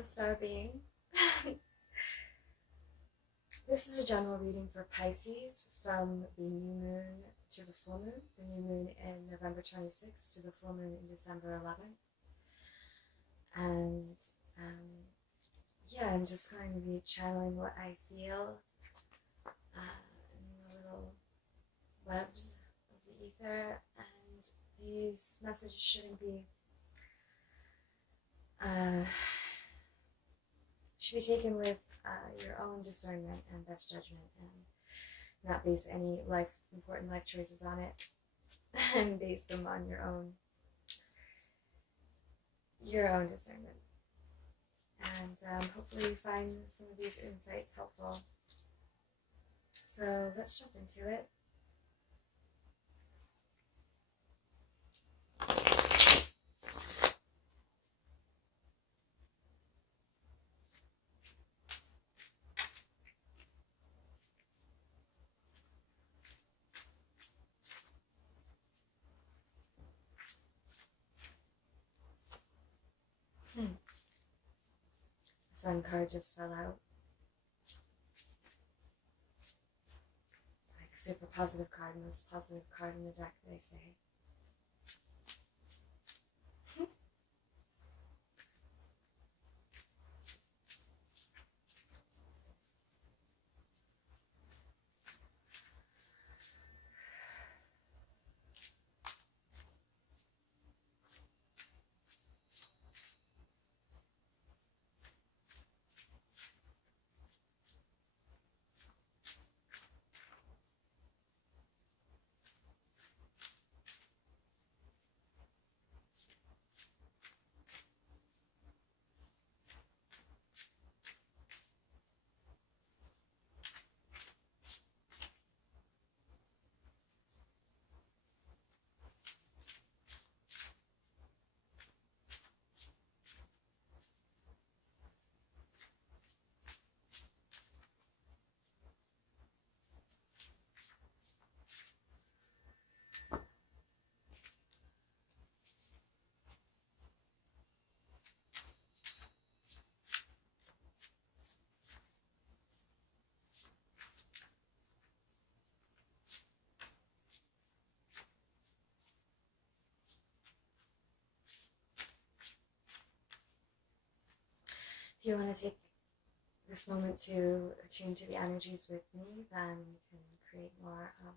a star being. This is a general reading for Pisces from the new moon to the full moon. The new moon in November 26th to the full moon in December 11th. And yeah, I'm just going to be channeling what I feel in the little webs of the ether. And these messages shouldn't be should be taken with your own discernment and best judgment, and not base any important life choices on it, and base them on your own discernment. And hopefully you find some of these insights helpful. So let's jump into it. The Sun card just fell out. Like super positive card, most positive card in the deck, they say. If you want to take this moment to attune to the energies with me, then you can create more of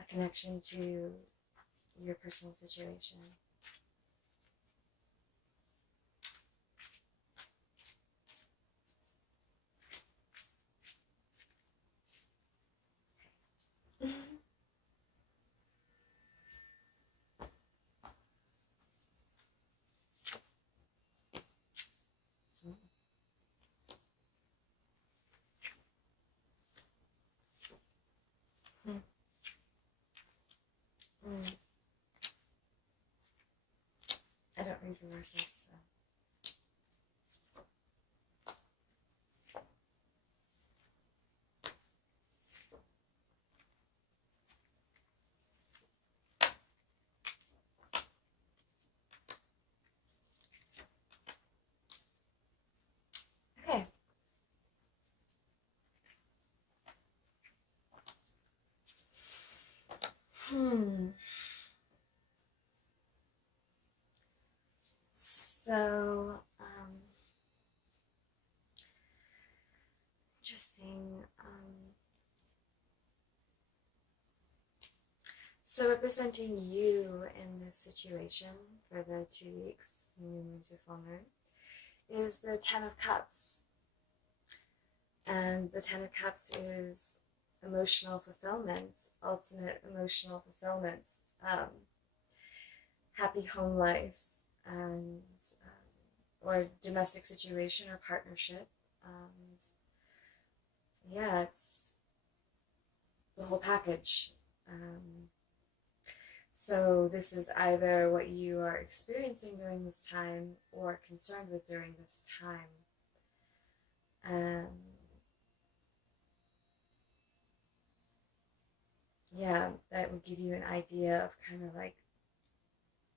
a connection to your personal situation. I don't read reversals, so. Okay. So, interesting. So representing you in this situation for the 2 weeks, new moon to full moon, is the Ten of Cups. And the Ten of Cups is emotional fulfillment, ultimate emotional fulfillment, happy home life, and or domestic situation or partnership. Yeah, it's the whole package. So this is either what you are experiencing during this time or concerned with during this time. Yeah, that would give you an idea of kind of like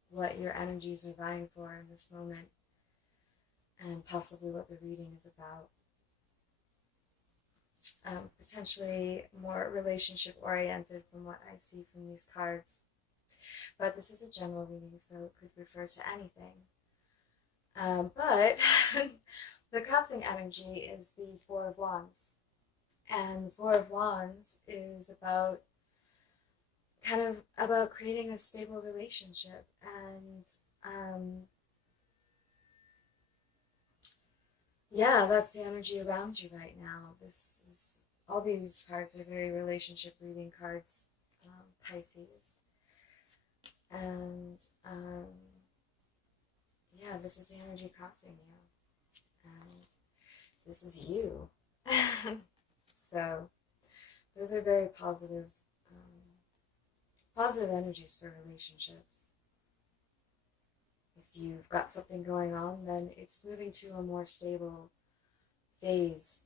what your energies are vying for in this moment. and possibly what the reading is about. Potentially more relationship oriented from what I see from these cards. But this is a general reading, so it could refer to anything. But the crossing energy is the Four of Wands. And the Four of Wands is about about creating a stable relationship. And yeah, that's the energy around you right now. All these cards are very relationship reading cards, Pisces. And yeah, this is the energy crossing you. And this is you. So those are very positive energies for relationships. If you've got something going on, then it's moving to a more stable phase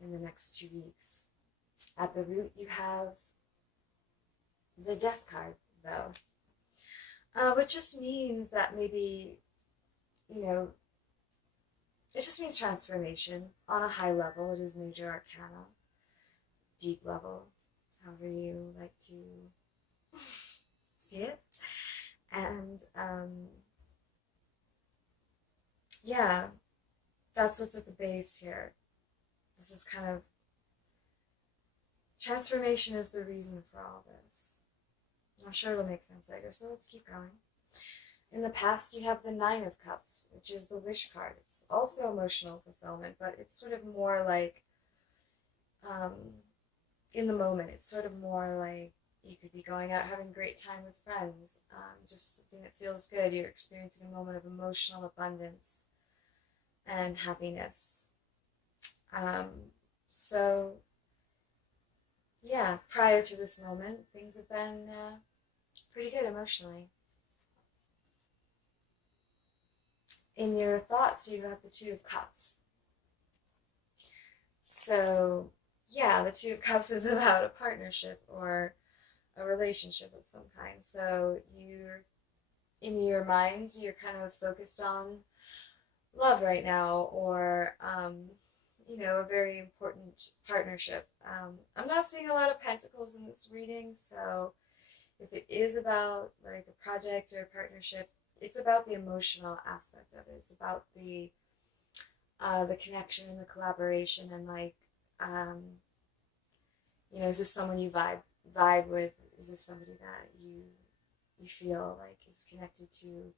in the next 2 weeks. At the root, you have the Death card, though, which just means that maybe, it just means transformation on a high level. It is major arcana, deep level, however you like to see it. And yeah, that's what's at the base here. This is kind of transformation is the reason for all this. I'm sure it'll make sense later, so let's keep going. In the past, you have the Nine of Cups, which is the Wish card. It's also emotional fulfillment, but it's sort of more like in the moment. It's sort of more like you could be going out having a great time with friends, just something that feels good. You're experiencing a moment of emotional abundance and happiness. So, yeah, prior to this moment, things have been pretty good emotionally. In your thoughts, you have the Two of Cups. So, yeah, the Two of Cups is about a partnership or a relationship of some kind. So in your minds, you're kind of focused on love right now, or a very important partnership. I'm not seeing a lot of pentacles in this reading, so if it is about like a project or a partnership, it's about the emotional aspect of it. It's about the connection and the collaboration, and like is this someone you vibe with? Is this somebody that you feel like is connected to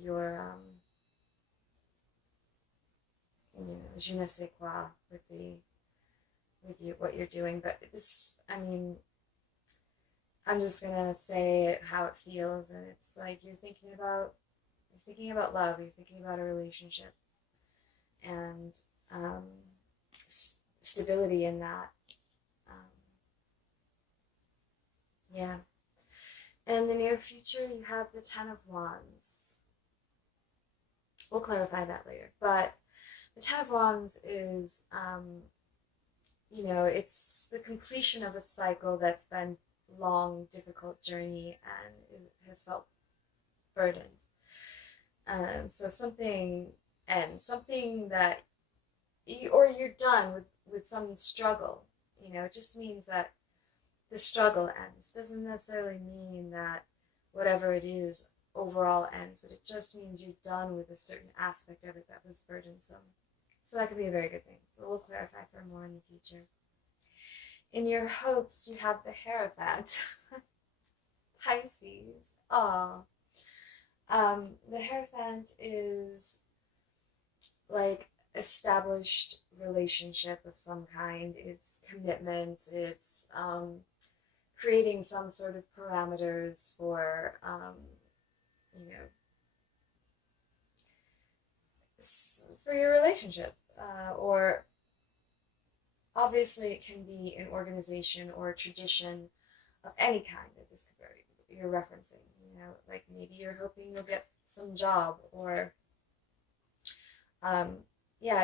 your je ne sais quoi with what you're doing. But this, I'm just gonna say how it feels, and it's like you're thinking about love, you're thinking about a relationship, and stability in that. Yeah. And in the near future, you have the Ten of Wands. We'll clarify that later. But the Ten of Wands is, it's the completion of a cycle that's been long, difficult journey, and it has felt burdened. And so something ends, something that, you're done with some struggle. It just means that the struggle ends. Doesn't necessarily mean that whatever it is overall ends, but it just means you're done with a certain aspect of it that was burdensome. So that could be a very good thing, but we'll clarify for more in the future. In your hopes, you have the Hierophant. Pisces. Aww. The Hierophant is like established relationship of some kind. It's commitment. It's creating some sort of parameters for for your relationship, or obviously it can be an organization or a tradition of any kind that this could be, you're referencing. Like maybe you're hoping you'll get some job, or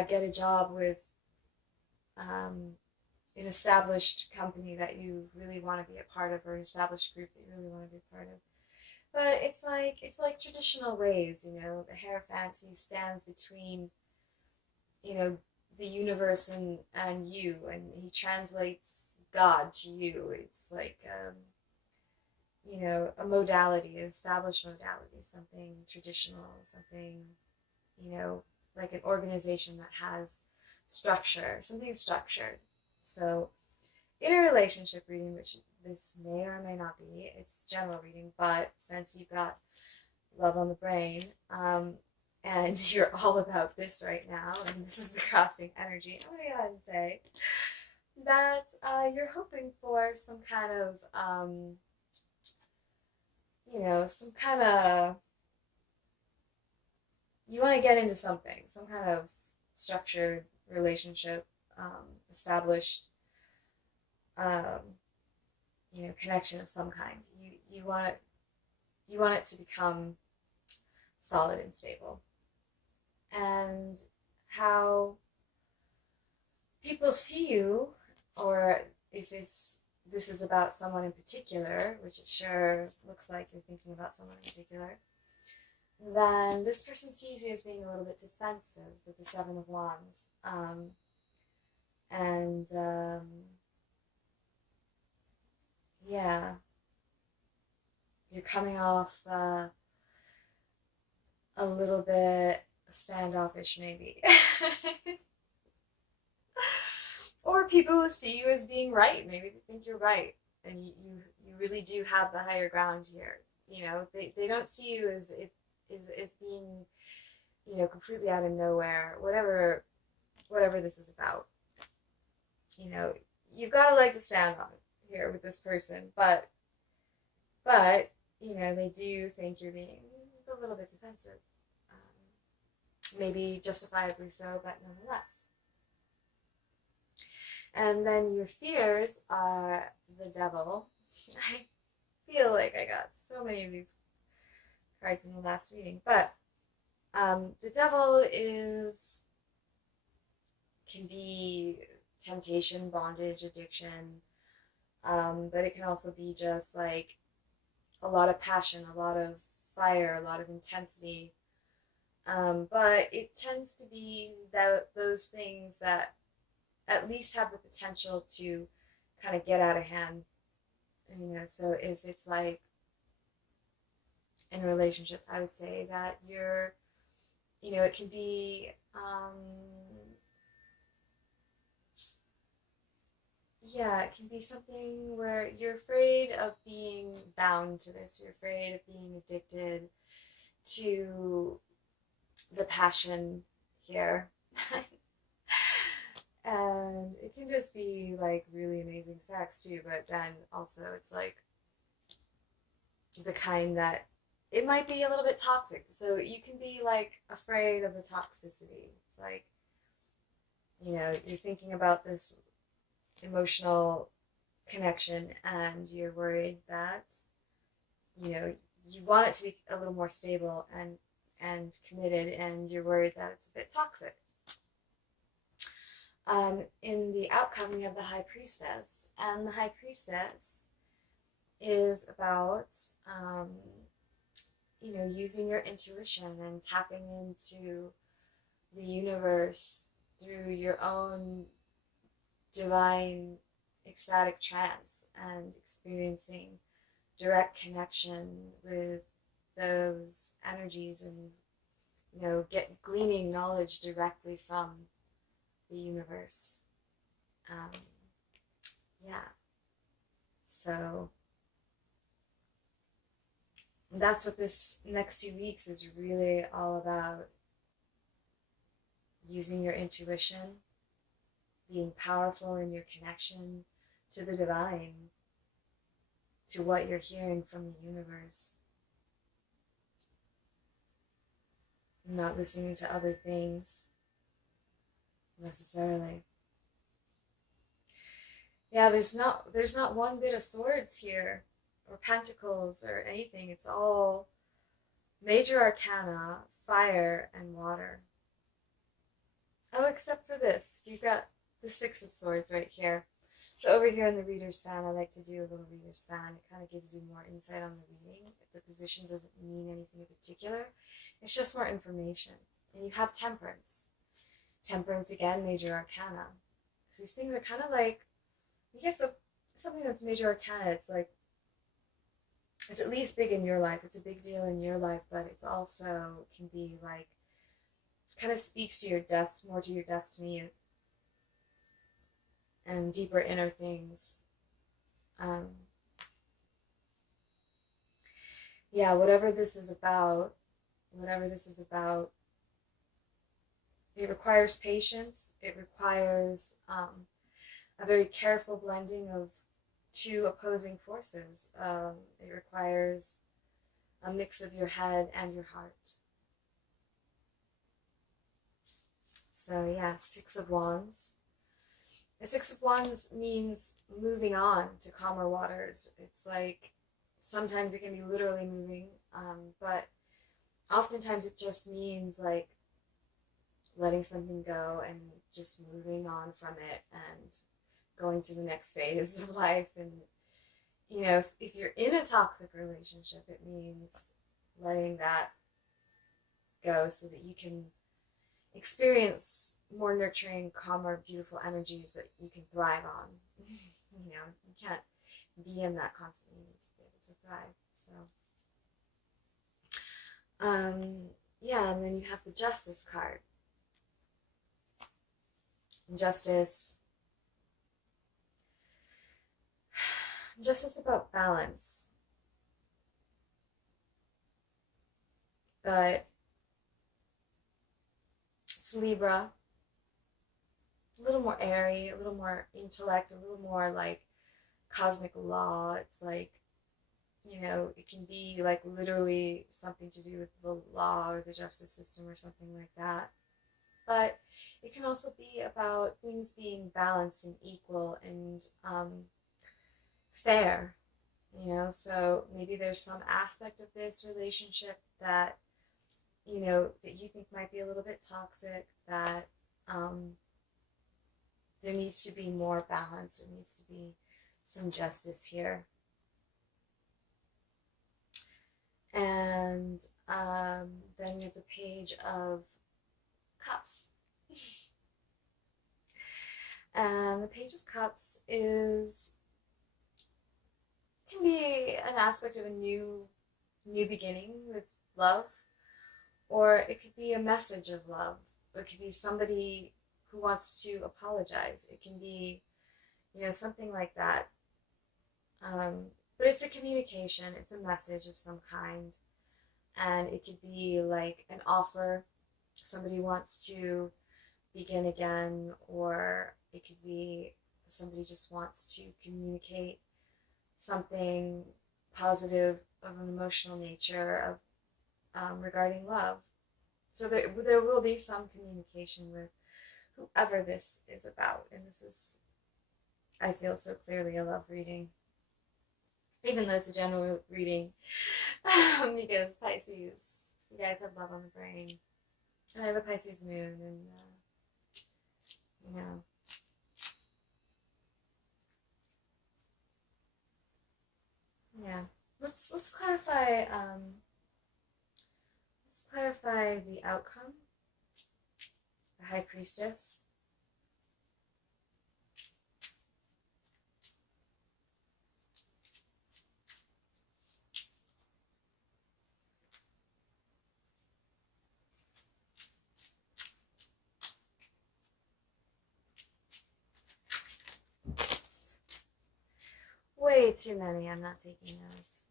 get a job with an established company that you really want to be a part of, or an established group that you really want to be a part of. But it's like traditional ways, you know, the Hierophant, he stands between, you know, the universe and you, and he translates God to you. It's like you know, a modality, an established modality, something traditional, something, you know, like an organization that has structure, something structured. So in a relationship reading, which this may or may not be, it's general reading, but since you've got love on the brain, and you're all about this right now, and this is the crossing energy, I'm gonna go ahead and say that you're hoping for some kind of, you know, some kind of, you want to get into something, some kind of structured relationship, established, um, you know, connection of some kind. You want it to become solid and stable. And how people see you, or if this is about someone in particular, which it sure looks like you're thinking about someone in particular, then this person sees you as being a little bit defensive with the Seven of Wands. And yeah, you're coming off a little bit standoffish, maybe. Or people who see you as being right, maybe they think you're right, and you really do have the higher ground here. You know, they don't see you as if being, you know, completely out of nowhere, whatever this is about. You know, you've got a leg to stand on here with this person, but you know, they do think you're being a little bit defensive, maybe justifiably so, but nonetheless. And then your fears are the devil. I feel like I got so many of these cards in the last reading, but the devil can be temptation, bondage, addiction, but it can also be just like a lot of passion, a lot of fire, a lot of intensity. But it tends to be those things that at least have the potential to kind of get out of hand. You know, so if it's like in a relationship, I would say that you know, it can be, yeah, it can be something where you're afraid of being bound to this, you're afraid of being addicted to the passion here. And it can just be like really amazing sex too, but then also it's like the kind that it might be a little bit toxic. So you can be like afraid of the toxicity. It's like, you know, you're thinking about this emotional connection and you're worried that, you know, you want it to be a little more stable and committed, and you're worried that it's a bit toxic. In the outcome, we have the High Priestess, and the High Priestess is about, you know, using your intuition and tapping into the universe through your own divine ecstatic trance and experiencing direct connection with those energies, and, you know, gleaning knowledge directly from the universe. Um, yeah. So that's what this next 2 weeks is really all about. Using your intuition, being powerful in your connection to the divine, to what you're hearing from the universe. Not listening to other things necessarily. Yeah, there's not one bit of swords here, or pentacles, or anything. It's all major arcana, fire, and water. Oh, except for this. You've got the Six of Swords right here. So over here in the Reader's Fan, I like to do a little Reader's Fan. It kind of gives you more insight on the reading. If the position doesn't mean anything in particular, it's just more information. And you have Temperance. Temperance, again, Major Arcana. So these things are kind of like, you get something that's Major Arcana, it's like, it's at least big in your life. It's a big deal in your life, but it's also can be like, kind of speaks to your more to your destiny and deeper inner things. Yeah, whatever this is about, it requires patience. It requires a very careful blending of two opposing forces. It requires a mix of your head and your heart. So yeah, Six of Wands. The Six of Wands means moving on to calmer waters. It's like, sometimes it can be literally moving, but oftentimes it just means like letting something go and just moving on from it and going to the next phase of life. And you know, if you're in a toxic relationship, it means letting that go so that you can experience more nurturing, calmer, beautiful energies that you can thrive on. You know, you can't be in that constantly. You need to be able to thrive. So yeah, and then you have the Justice card. Justice about balance, but it's Libra, a little more airy, a little more intellect, a little more like cosmic law. It's like, you know, it can be like literally something to do with the law or the justice system or something like that. But it can also be about things being balanced and equal and fair, you know. So maybe there's some aspect of this relationship that, you know, that you think might be a little bit toxic, that there needs to be more balance, there needs to be some justice here. And then we have the Page of Cups. And the Page of Cups can be an aspect of a new beginning with love, or it could be a message of love. It could be somebody who wants to apologize. It can be, you know, something like that. But it's a communication, it's a message of some kind. And it could be like an offer. Somebody wants to begin again, or it could be somebody just wants to communicate something positive of an emotional nature of regarding love. So there will be some communication with whoever this is about. And this is, I feel, so clearly a love reading, even though it's a general reading, because Pisces, you guys have love on the brain. And I have a Pisces moon, and you know, yeah. Let's clarify. Let's clarify the outcome. The High Priestess. Way too many. I'm not taking those.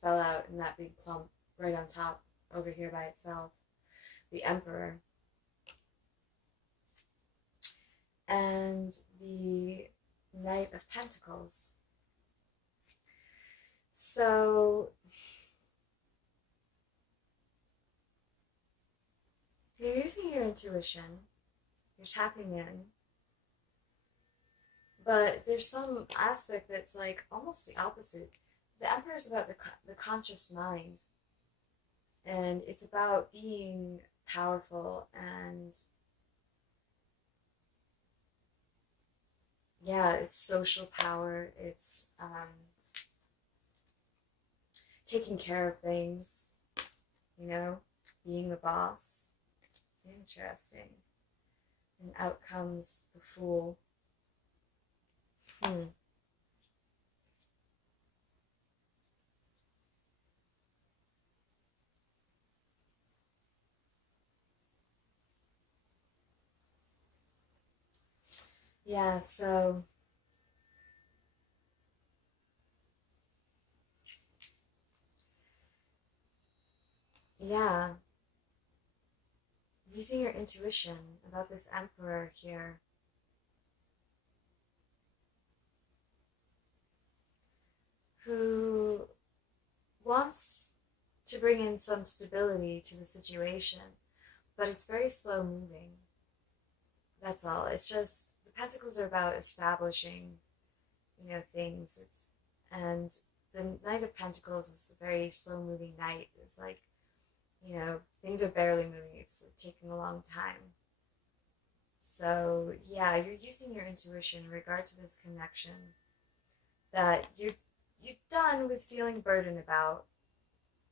Fell out in that big clump right on top over here by itself. The Emperor. And the Knight of Pentacles. So So you're using your intuition, you're tapping in, but there's some aspect that's like almost the opposite. The Emperor is about the conscious mind, and it's about being powerful and yeah, it's social power, it's taking care of things, you know, being the boss. Interesting. And out comes the Fool. Hmm. Yeah, so yeah, using your intuition about this Emperor here, who wants to bring in some stability to the situation, but it's very slow moving. That's all. It's just the Pentacles are about establishing, things. And the Knight of Pentacles is a very slow moving knight. It's like, things are barely moving. It's taking a long time. So yeah, you're using your intuition in regard to this connection that you're done with feeling burdened about.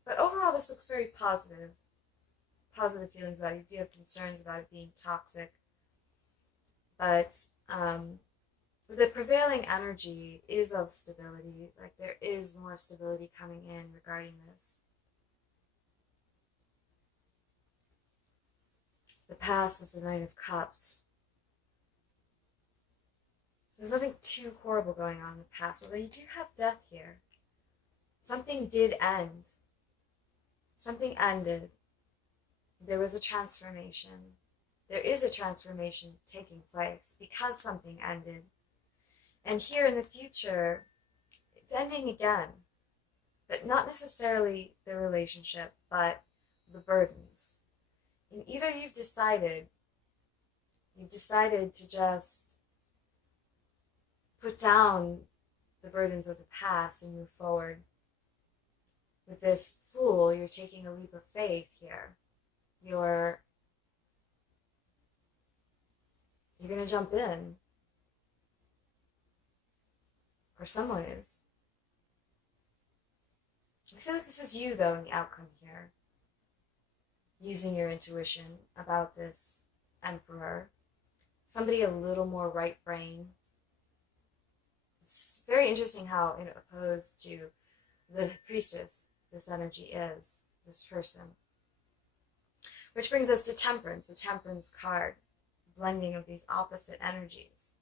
But overall, this looks very positive. Positive feelings about it. You do have concerns about it being toxic, but the prevailing energy is of stability. Like there is more stability coming in regarding this. The past is the Knight of Cups. So there's nothing too horrible going on in the past, although you do have death here. Something did end. Something ended. There was a transformation. There is a transformation taking place because something ended. And here in the future, it's ending again. But not necessarily the relationship, but the burdens. And either you've decided to just put down the burdens of the past and move forward. With this Fool, you're taking a leap of faith here. You're going to jump in. Or someone is. I feel like this is you, though, in the outcome here. Using your intuition about this Emperor. Somebody a little more right brain. It's very interesting how, in opposed to the Priestess, this energy is, this person. Which brings us to Temperance, the Temperance card. Blending of these opposite energies.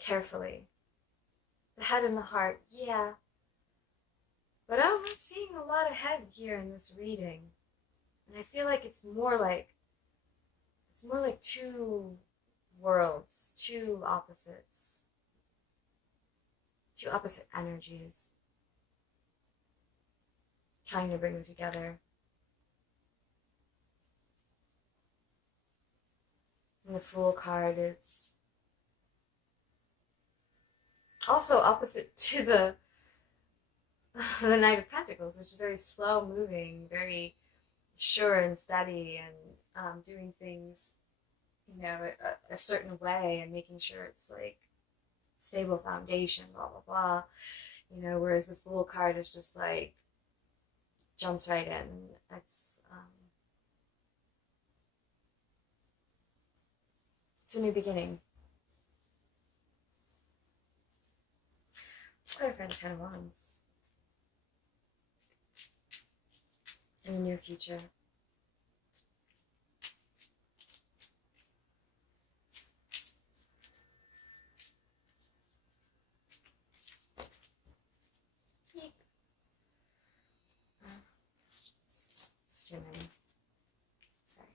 Carefully. The head and the heart, yeah. But I'm not seeing a lot of head here in this reading. And I feel like it's more like two worlds, two opposites. Two opposite energies. Trying to bring them together. And the Fool card, it's also opposite to the Knight of Pentacles, which is very slow moving, very sure and steady, and doing things, a certain way, and making sure it's like stable foundation, blah blah blah. Whereas the Fool card is just like jumps right in. It's a new beginning. Let's clarify the Ten of Wands. In the near future. It's too many. Sorry.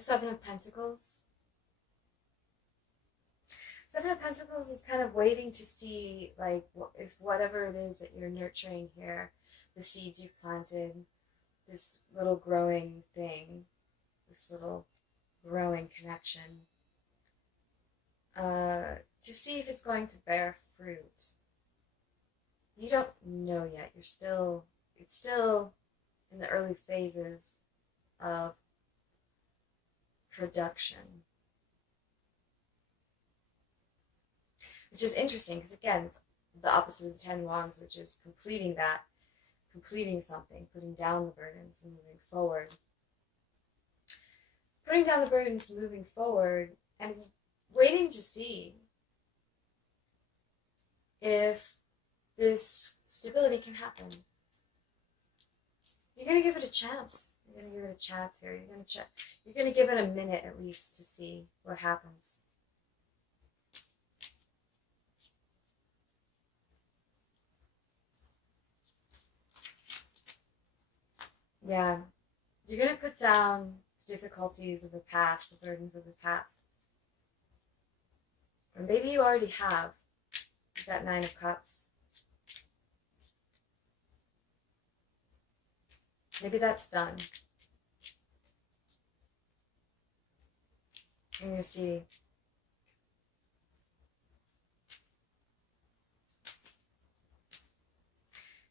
The Seven of Pentacles. Seven of Pentacles is kind of waiting to see, like, if whatever it is that you're nurturing here, the seeds you've planted, this little growing thing, this little growing connection, to see if it's going to bear fruit. You don't know yet. It's still in the early phases of production. Which is interesting because, again, the opposite of the Ten Wands, which is completing something, putting down the burdens and moving forward. Putting down the burdens, moving forward, and waiting to see if this stability can happen. You're going to give it a chance. You're going to give it a chance here. You're going to give it a minute at least to see what happens. Yeah, you're going to put down the difficulties of the past, the burdens of the past. Or maybe you already have that Nine of Cups. Maybe that's done. And you see,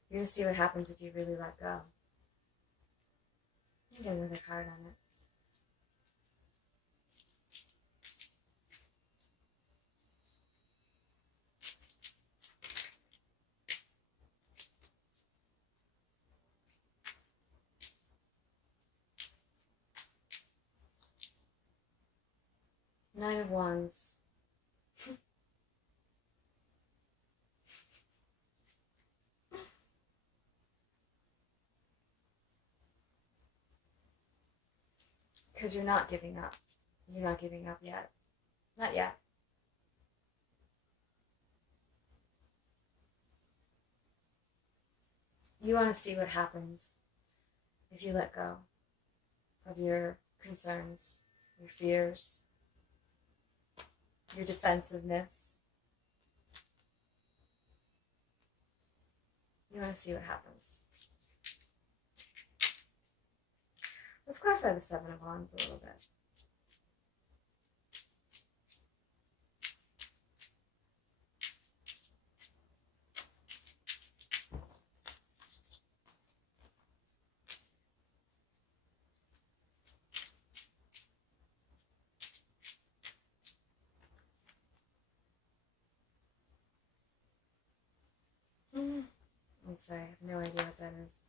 you're going to see what happens if you really let go. Get another card on it. Nine of Wands. Because you're not giving up. You're not giving up yet. Not yet. You want to see what happens if you let go of your concerns, your fears, your defensiveness. You want to see what happens. Let's clarify the Seven of Wands a little bit. I'm sorry, I have no idea what that is.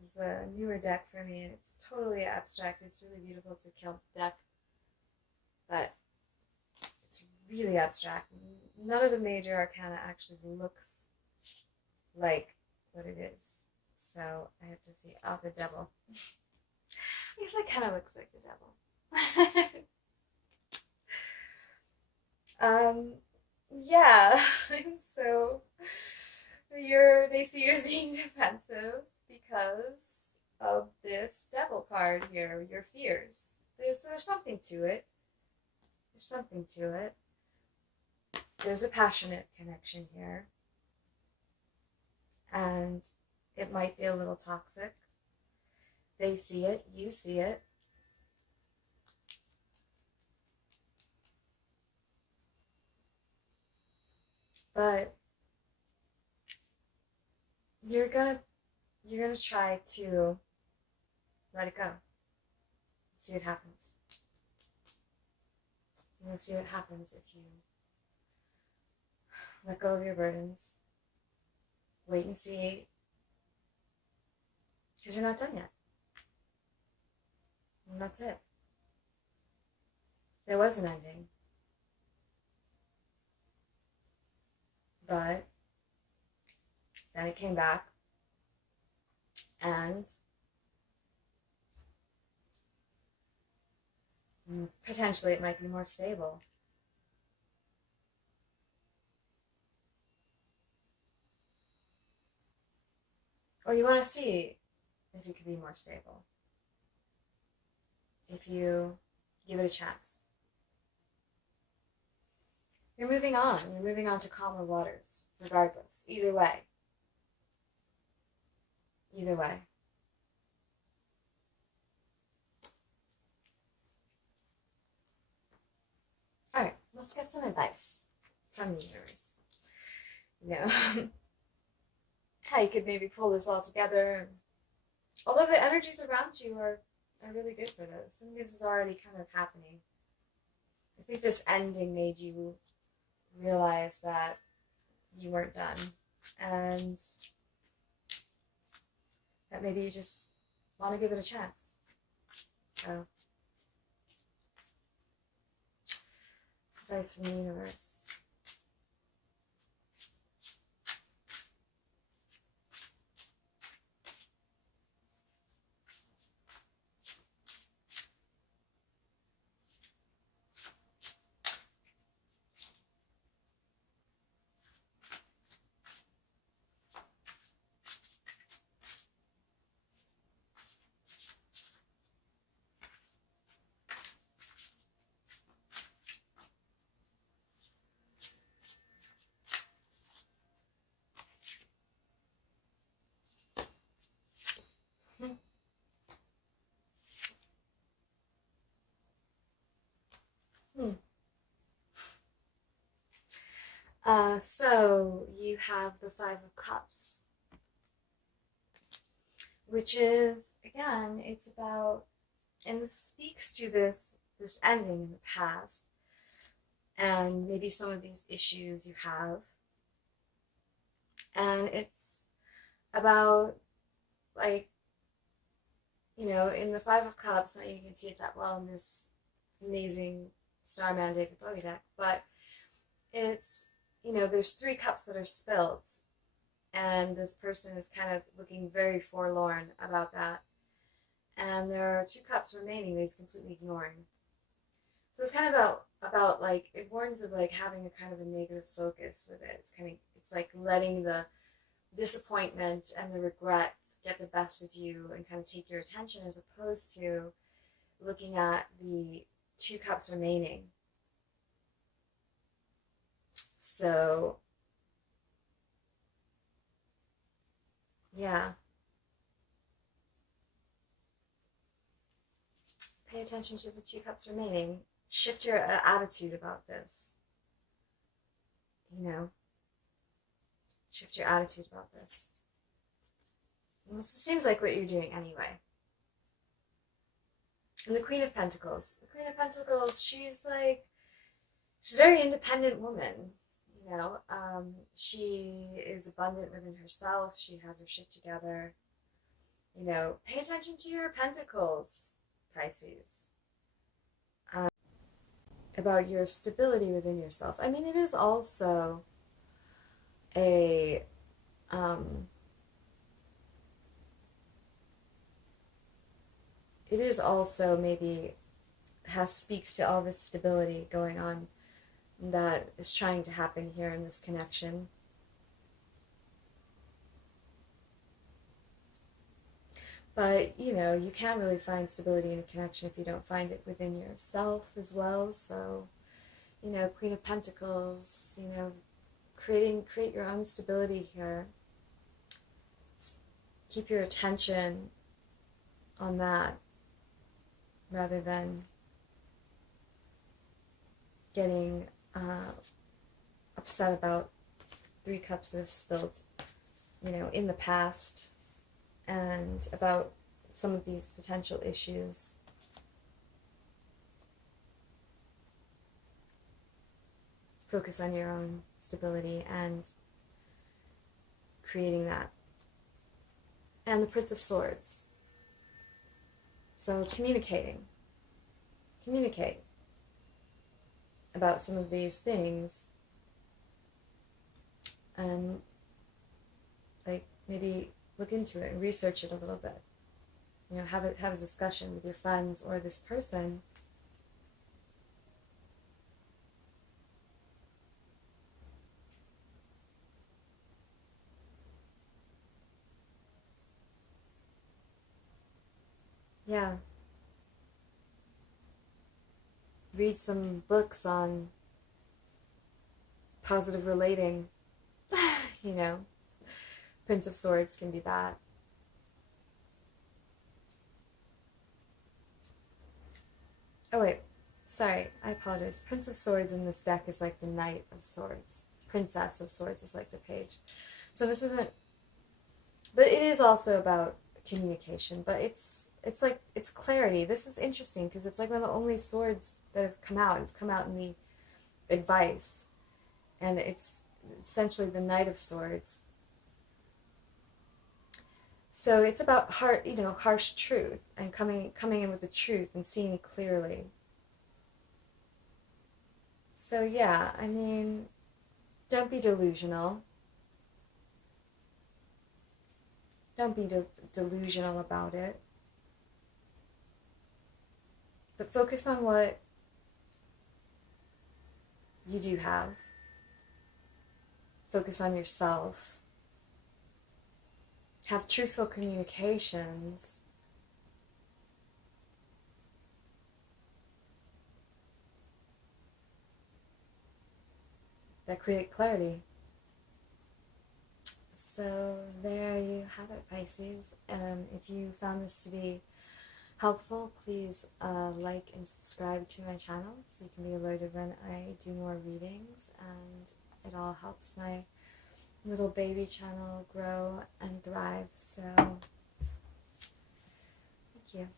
This is a newer deck for me, and it's totally abstract. It's really beautiful. It's a Kelp deck, but it's really abstract. None of the major arcana actually looks like what it is. So I have to see. Oh, the devil. I guess that kind of looks like the devil. Yeah. So they see you as being defensive because of this devil card here, your fears. There's something to it. There's something to it. There's a passionate connection here. And it might be a little toxic. They see it, you see it. But you're gonna try to let it go. See what happens. You're gonna see what happens if you let go of your burdens. Wait and see, because you're not done yet. And that's it. There was an ending. But then it came back, and potentially it might be more stable. Or you want to see if it could be more stable. if you give it a chance. You're moving on. You're moving on to calmer waters, regardless. Either way. Either way. Alright, let's get some advice from the universe. You know, how you could maybe pull this all together. Although the energies around you are really good for this. Some of this is already kind of happening. I think this ending made you realize that you weren't done. And that maybe you just want to give it a chance. So, advice from the universe. So you have the Five of Cups, which is, again, it's about, and this speaks to this ending in the past, and maybe some of these issues you have, and it's about, like, you know, in the Five of Cups, not you can see it that well in this amazing Starman David Bowie deck, but it's, you know, there's 3 cups that are spilled, and this person is kind of looking very forlorn about that. And there are 2 cups remaining that he's completely ignoring. So it's kind of about like, it warns of like having a kind of a negative focus with it. It's like letting the disappointment and the regret get the best of you and kind of take your attention, as opposed to looking at the 2 cups remaining. So, yeah. Pay attention to the 2 cups remaining. Shift your attitude about this. You know, shift your attitude about this. And this seems like what you're doing anyway. And the Queen of Pentacles. The Queen of Pentacles, she's a very independent woman. You know, she is abundant within herself. She has her shit together. You know, pay attention to your pentacles, Pisces. About your stability within yourself. I mean, it is also a it is also maybe speaks to all this stability going on that is trying to happen here in this connection. But, you know, you can't really find stability in a connection if you don't find it within yourself as well. So, you know, Queen of Pentacles, you know, create your own stability here. Keep your attention on that rather than getting upset about 3 cups that have spilled, you know, in the past, and about some of these potential issues. Focus on your own stability and creating that. And the Prince of Swords. So communicate about some of these things, and like maybe look into it and research it a little bit. You know, have a discussion with your friends or this person. Yeah. read some books on positive relating. You know, Prince of Swords can be that. Oh wait, sorry, I apologize. Prince of Swords in this deck is like the Knight of Swords. Princess of Swords is like the page. So this isn't, but it is also about communication, but it's like, it's clarity. This is interesting because it's like one of the only swords that have come out. It's come out in the advice, and it's essentially the Knight of Swords. So it's about harsh truth and coming in with the truth and seeing clearly. So yeah, I mean, don't be delusional. Don't be delusional about it. But focus on what you do have. Focus on yourself. Have truthful communications. That create clarity. So there you have it, Pisces. If you found this to be helpful, please like and subscribe to my channel so you can be alerted when I do more readings, and it all helps my little baby channel grow and thrive. So thank you.